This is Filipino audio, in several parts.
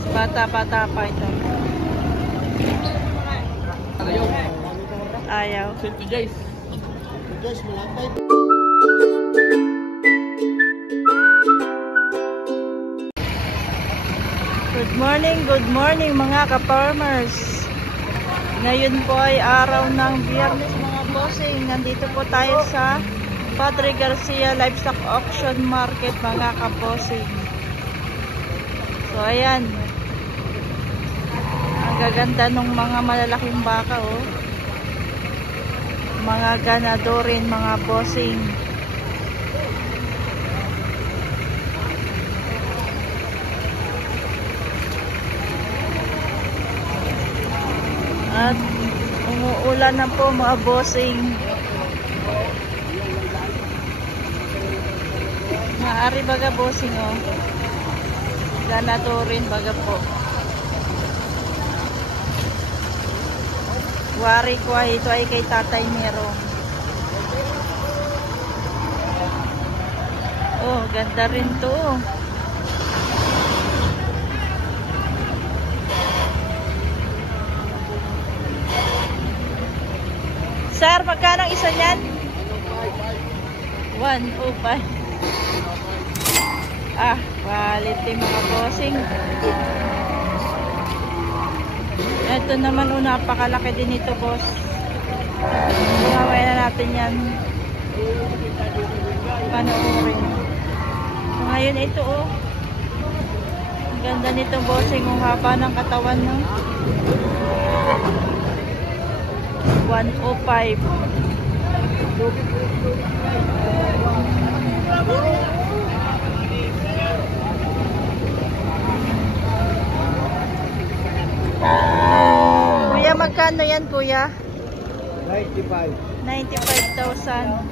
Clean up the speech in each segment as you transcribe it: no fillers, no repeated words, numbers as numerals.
Mas bata-bata pa ito. Ayaw. Sento Jace. Good morning mga ka-farmers. Ngayon po ay araw ng Biyernes mga bossing. Nandito po tayo sa Padre Garcia Livestock Auction Market mga ka-bossing. So ayan. Ang gaganda ng mga malalaking baka oh. Mga ganadorin mga bossing. At umuulan na po mga bossing. Maaari baga bossing oh. Ganadorin baga po. Wari ko ito ay kay Tatay Merong. Oh, ganda rin to. Sir, magkano isa niyan? 105. Ah, quality mga bossing. Ito naman oh, napakalaki din ito boss. Gawin na natin yan. Panoorin. So, ngayon ito oh. Ang ganda nito bossing. Ang haba ng katawan no. 105. Kuya, magkano yan kuya? 95. 95,000.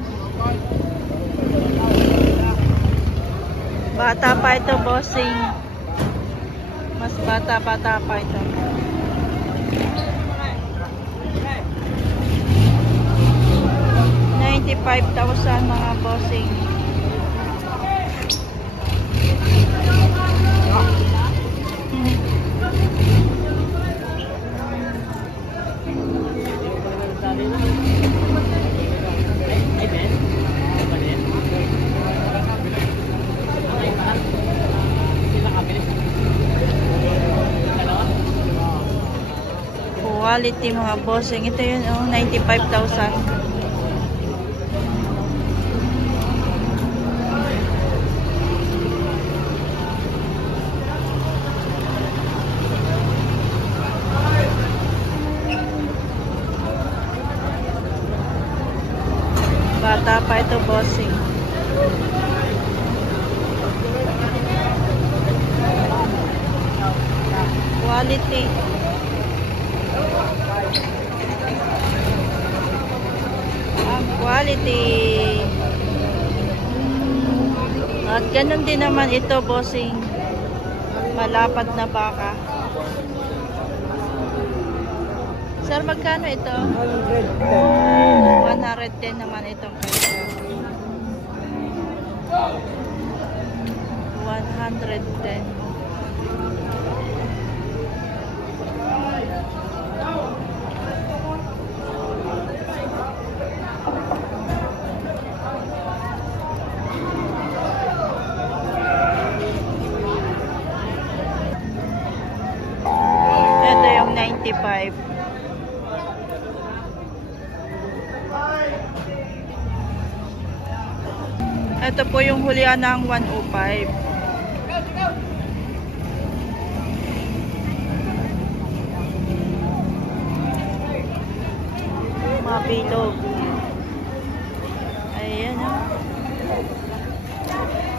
Bata pa ito bossing. Mas bata pa ito. 95,000 mga bossing. Quality mga bossing. Ito yun oh, 95,000. Bata pa ito bossing. Quality. Ang quality. At ganun din naman ito bossing. Malapad na baka. Sir, magkano ito? 110 naman itong kaya. 110. Ito yung 95. Ito po yung hulihan ng 105. Mabilog. Ayan o.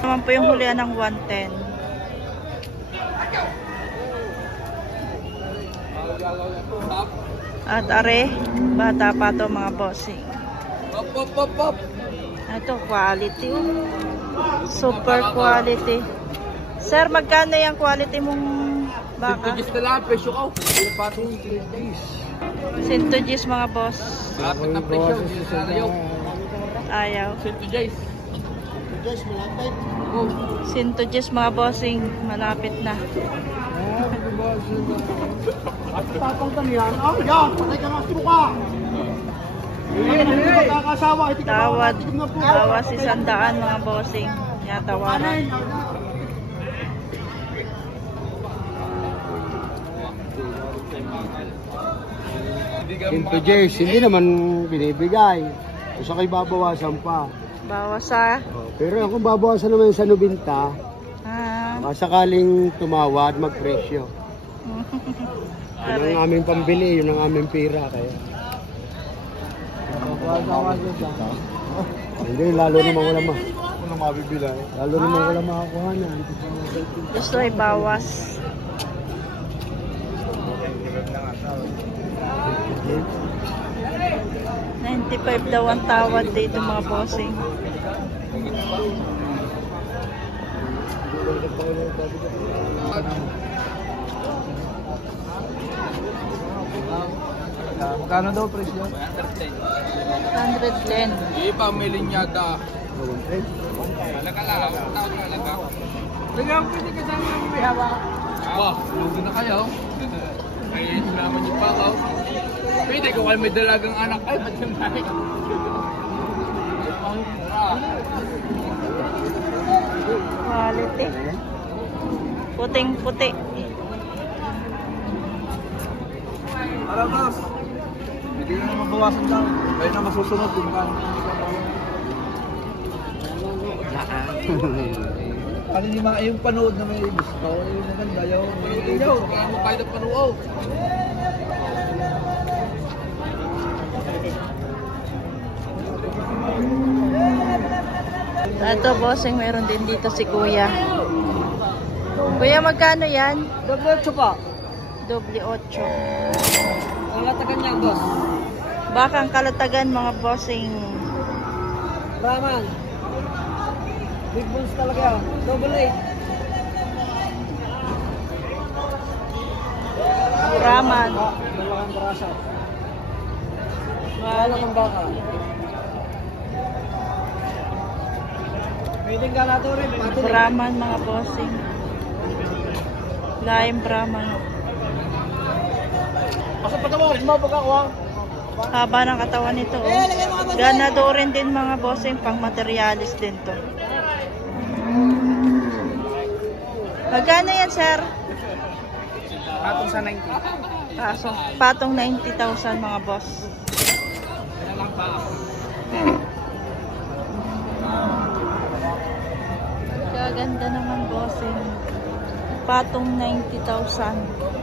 Naman po yung hulihan ng 110. At are, bata pa to mga bossing. Pop. Ito, quality. Super quality. Sir, magkano yung quality mong baka? 100 na lang, presyo ko. Hindi pa ito 100 mga boss. Lapit na presyo. Ayaw. 100 Jace. 100 mga bossing. Malapit na. At tapang kaniyan. Oh, yan! Patay ka nga suka! Magkakasawa. Tawad. Tawas 100 mga bossing. Yatawaran. Into Jays, hindi naman binibigay. Gusto kayo babawasan pa. Bawas sa... Pero kung babawasan naman sa 90, Ah. sakaling tumawad, magpresyo. Yun ang aming pambili, yun ang aming pira. Kaya. Hindi, lalo naman wala walang mabibila. Lalo naman wala makakuha na. Gusto ay bawas. $95 daw ang tawad dito mga bossing. Magkano daw presyo? 110. Hindi pa, may linyata. Talaga lang, tawag talaga. Bigyan ko pwede ka dami ng may hawa. Ba, lugi na kayo. Ayun naman yung pakaw. Pwede ko kayo may dalagang anak. Ay, ba't yung nahin? Quality. Puting-puti. Aragas. Hindi na mabawasan lang. Kaya na masusunod yung kan. Ano yung mga yung panood na may gusto? Yung maganda yun. Kaya mo tayo na panood. Ito bossing, meron din dito si Kuya. Kuya, magkano yan? Doble 8 pa. Doble 8. Ang latagan niya, boss. Bakang kalatagan mga bossing. Raman. Big bones talaga yan. Double 8. Raman. Dalawang brasa. Wala ng baka. Pwedeng galato rin. Brahman mga bossing. Laing Brahman. Asa pa mo? Mo pagkakuha. Haba ng katawan nito. Oh. Ganado rin din mga bossing. Pang materialis din to. Magkano yan, sir? Patong sa 90. Patong 90,000 mga boss. Kaya lang pa. Kaganda naman bossing. Patong 90,000.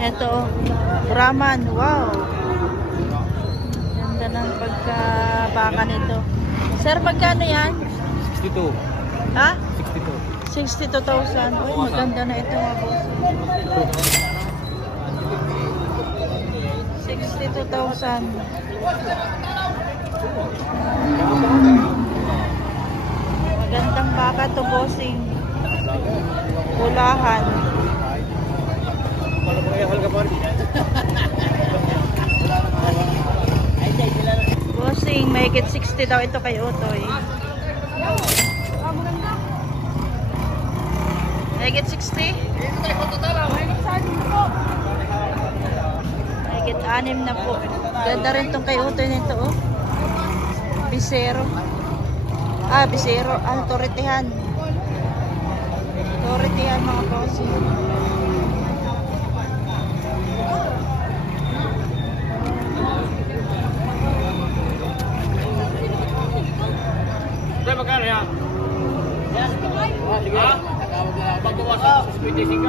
Ito, Brahman. Wow. Ganda ng pagkabaka nito. Sir, magkano yan? 62. Ha? 62. 62,000. Uy, maganda na ito mga boss. 62,000. Magandang baka to bossing. Pulahan. Bossing, may higit 60 daw ito kay Otoy. May higit 60? May higit 6 na po. Ganda rin itong kay Otoy nito, oh. Bisero. Ah, Bisero. Ah, Toretihan. Toretihan mga bossing. Magkano yan? Yan. Sige. Pagbawasan sa 25.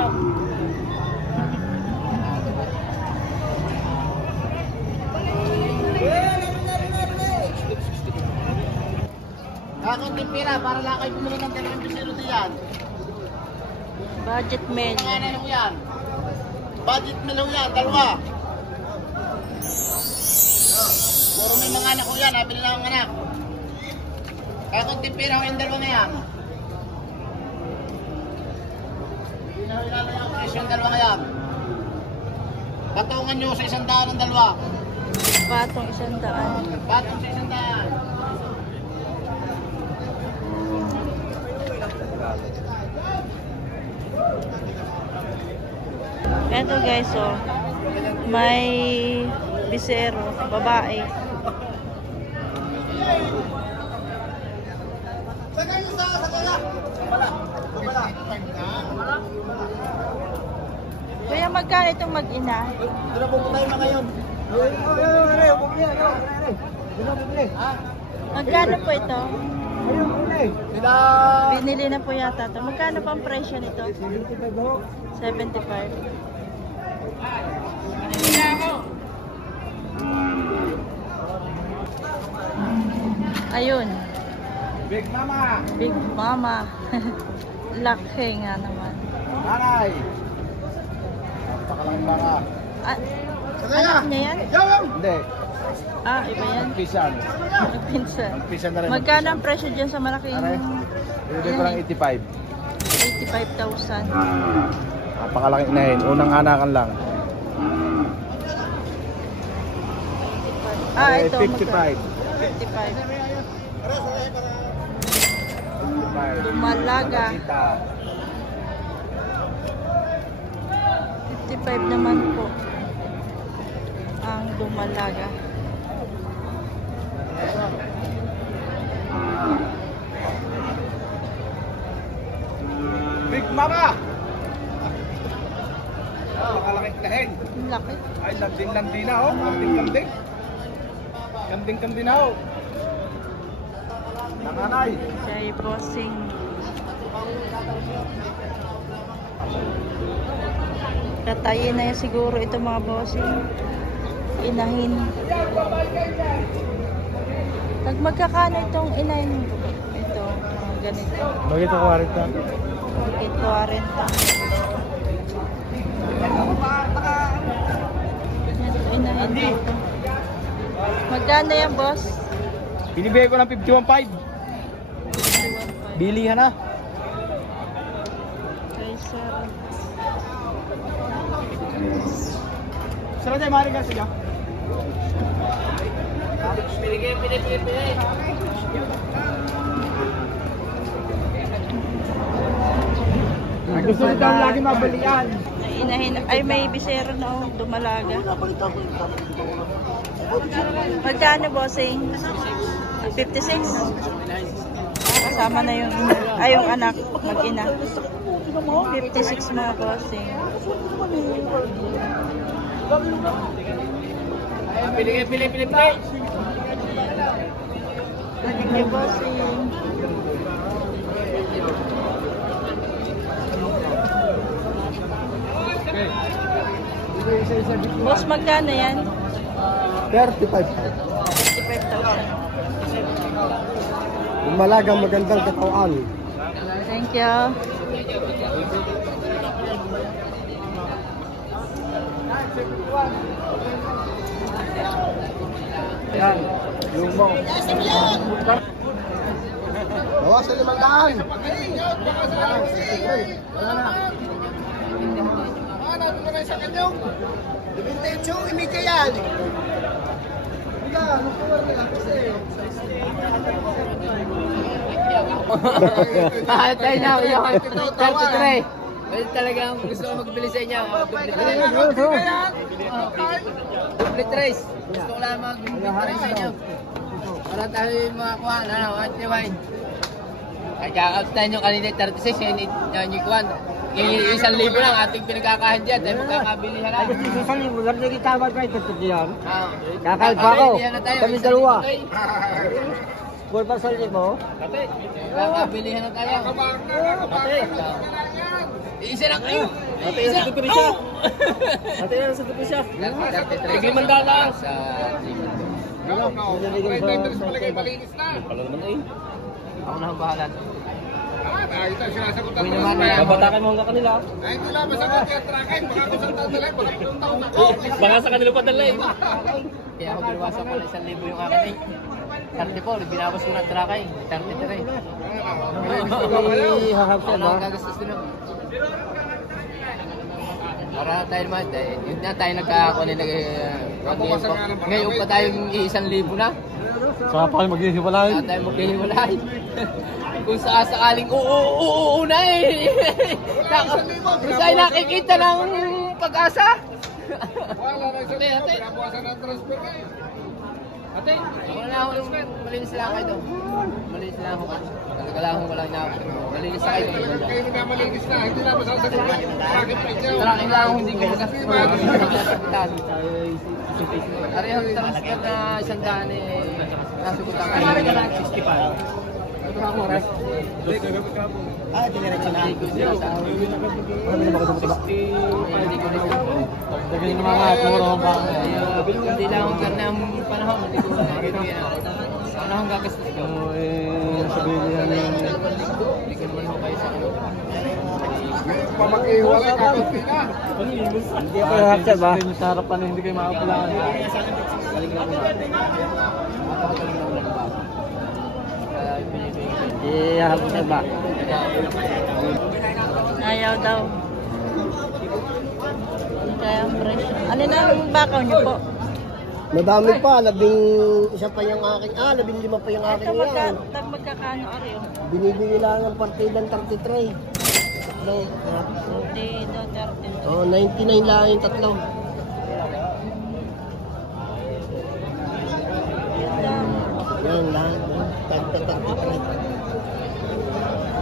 Kakunting pira para lang kayo bumili ng dalawang bisero diyan. Budget meal. Ano lang yan? Budget meal lang yan, dalawa. Puro may mga anak ko yan, nabili lang ang anak. Kakunting pira ko yung dalawa na yan. Isang dalawa ngayon. Patungan nyo sa 100 ng dalawa. Patong 100. Patong sa 100. Eto guys, oh. May bisero, babae. Kuya, magkano itong mag-ina? Doon po tayo mga ngayon. Magkano po ito? Sila. Binili na po yata ito. Magkano pa ang presyo nito? 75. Ayun. Big Mama. Big Mama. Laki nga naman. Nanay. Pakalang baka. Ah, anak niya yan? Hindi. Ah, iba yan. Pisan. Pinsan. Pisan na rin. Magkano ang presyo dyan sa malaking? Aray. Ibigay ko lang 85. 85,000. Napakalaking inahin. Unang anakan lang. Ah, ito. 55. 55. 55. Dumalaga. 55 naman po. Ang dumalaga. Big Mama! Napakalaking inahin. Ang laki. Ay, lambing-lambing na oh. Kambing-kambing. Kambing-kambing na oh. Nanganay. Kay bossing. Katayin na yan siguro ito mga bossing. Inahin. Magkakano itong inahin? Ito, mga ganito. Bakit ako warit ka? Bakit 40? Ito, inahin dito. Magkano yan, boss? Binibigay ko ng 51.5. Bilihan na. Okay, sir. Sarap tayo maring ka sila. Gusto nito ang lagi mabalian. Inahin, ay may bisero na oh, dumalaga. Magkano, bossing? 56? Kasama na yung yung anak, mag-ina. 56 mga bossing. Pili. May bossing. Boss, magkano yan? 35. 55,000. Malagang magandang katawan. Thank you. Yan, yung mo. Bawas sa 500. Wala na. Ano na sa kanyong? Divintation, imita yan. Wala, nakuha nila kasi. Tayo na, yung 33. Well, talagang gusto ko magbili sa inyo. Double trace. Gusto ko lang magbili sa inyo. Para tayo makakuha na, Ate Wine. Kaya-uptan nyo kanina 36, yun yung kuhan. Yung 1,000 lang ating pinagkakahan dyan, tayo magkakabilihan na. 1,000, ganda kita mag-ride ito diyan. Kakalpa ako. Kami Kami dalawa. Buwan pa sa mo? Kakabilihan na tayo. Isa lang kayo. Ate, yung sagot ko siya. Ate, yung sagot ko siya. Tigil mandala. Sa Malinis na. pala naman eh. Ako na ang bahala. Ito, sinasagutan Uy naman na. Babatakan mo hanggang kanila. Ay, hindi lang, masagot kaya trakay. Baka ko sa taon talay, baka kung taon ako. Baka sa kanila pa dala eh. Kaya ako binawasan ko na 1,000 yung akin eh. 34, binawas ko ng trakay. 33. Hahapsan Ano ang gagastos din Para tayo naman, yun na tayo nagkakakunin ngayon pa tayong 1,000 na. Saka pa kayo maghihiwalay. Saka tayo maghihiwalay. Kung sakaling uuna eh. Kung sa'yo nakikita ng pag-asa. Wala na isa dito, pinabukasan ng transfer ka eh. Ate, wala ako, malinis lang kayo doon. Malinis lang ako kayo. Talaga lang ako walang na. Malinis lang kayo doon. Kayo na malinis na, hindi na masasagot. Bakit pa ikaw? Talaga lang ako hindi ko magkasaktan. Areho yung transfer na 100 eh. Nasugutan ka. 65. Ah, diniretso na. Hindi ko na. Sabihin naman nga, puro ba? Hindi lang akong karna ang panahon. Hindi ko panahon gagastos ko. Sabihin niya Hindi ko naman ako kayo sa ano. Pamag-iwalay ka, kunti na. hindi ako yung hatchet ba? Sa harapan na hindi kayo makapulaan. Galing lang ako. Napakagaling lang ng bata. Hatchet ba? Ayaw daw. Kaya ang presyo. Ano na ang bakaw niyo po? Madami pa, 11 pa yung aking, 15 pa yung aking yan. Magkakano ari? Binibili lang ang partidang 33. No, Hindi daw 30. oh, 99 lang yung tatlo. Yan lang, tagta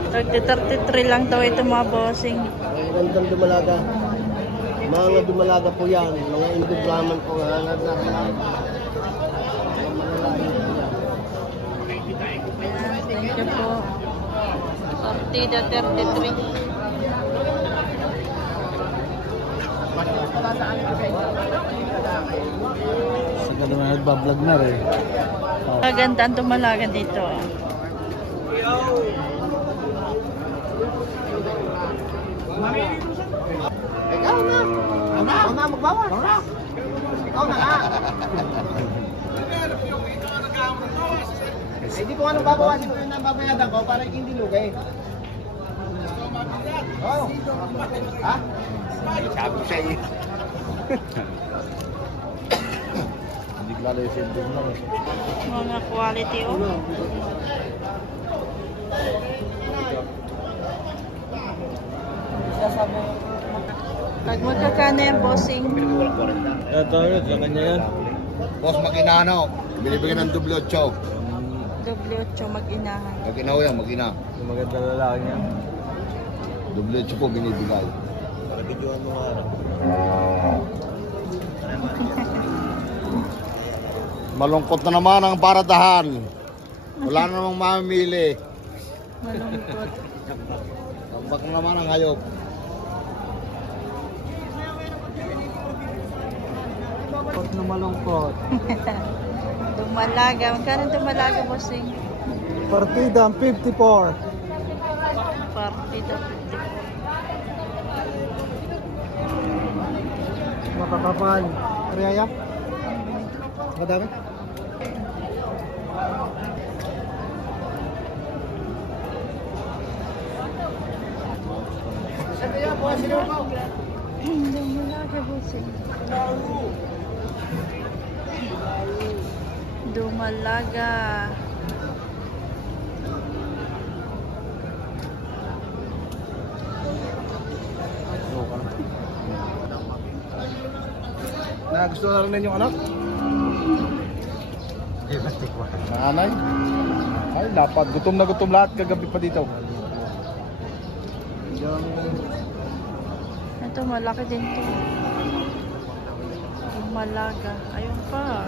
33 lang daw ito mga bossing.33. Gandang dumalaga. Mga dumalaga po yan, mga induglaman po nga. Thank you po. Partida 33. Sa ganun na nagbablog na rin. Maganda ang tumalaga dito. Ikaw na! Ikaw na magbawas! Ikaw na nga! Hindi ko anong babawasin ko yung nababayadan ko para hindi lugay. Oo. Ha? Sabi ko sa'yo. Hindi ko lalo yung sendong lang. Mga quality oh. Pag magkakano yung bossing? Ito yun, sa kanya yan. Boss, mag-inano. Binibigyan ng W8. W8 mag-inahan. Mag-ina ko yan, mag-ina. Yung maganda lalaki niya. W8 po binibigay. Para videoan mo nga. Malungkot na naman ang paradahan. Wala na namang mamimili. Malungkot. Tambak na naman ang hayop. Malungkot na malungkot. Dumalaga. Magkano dumalaga bossing? Partida 54. Partida 54. Makakapal. Ariaya? Madami? Dumalaga bossing. Dumalaga. Gusto na rin yung anak? Nanay? Ay, dapat. Gutom na gutom lahat kagabi pa dito. Ito malaki din to. Dumalaga. Ayun pa.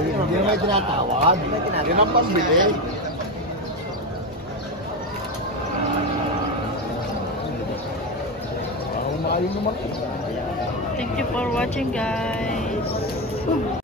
Hindi na may tinatawad. Yan ang pambili. Ako na kayo naman. Thank you for watching guys.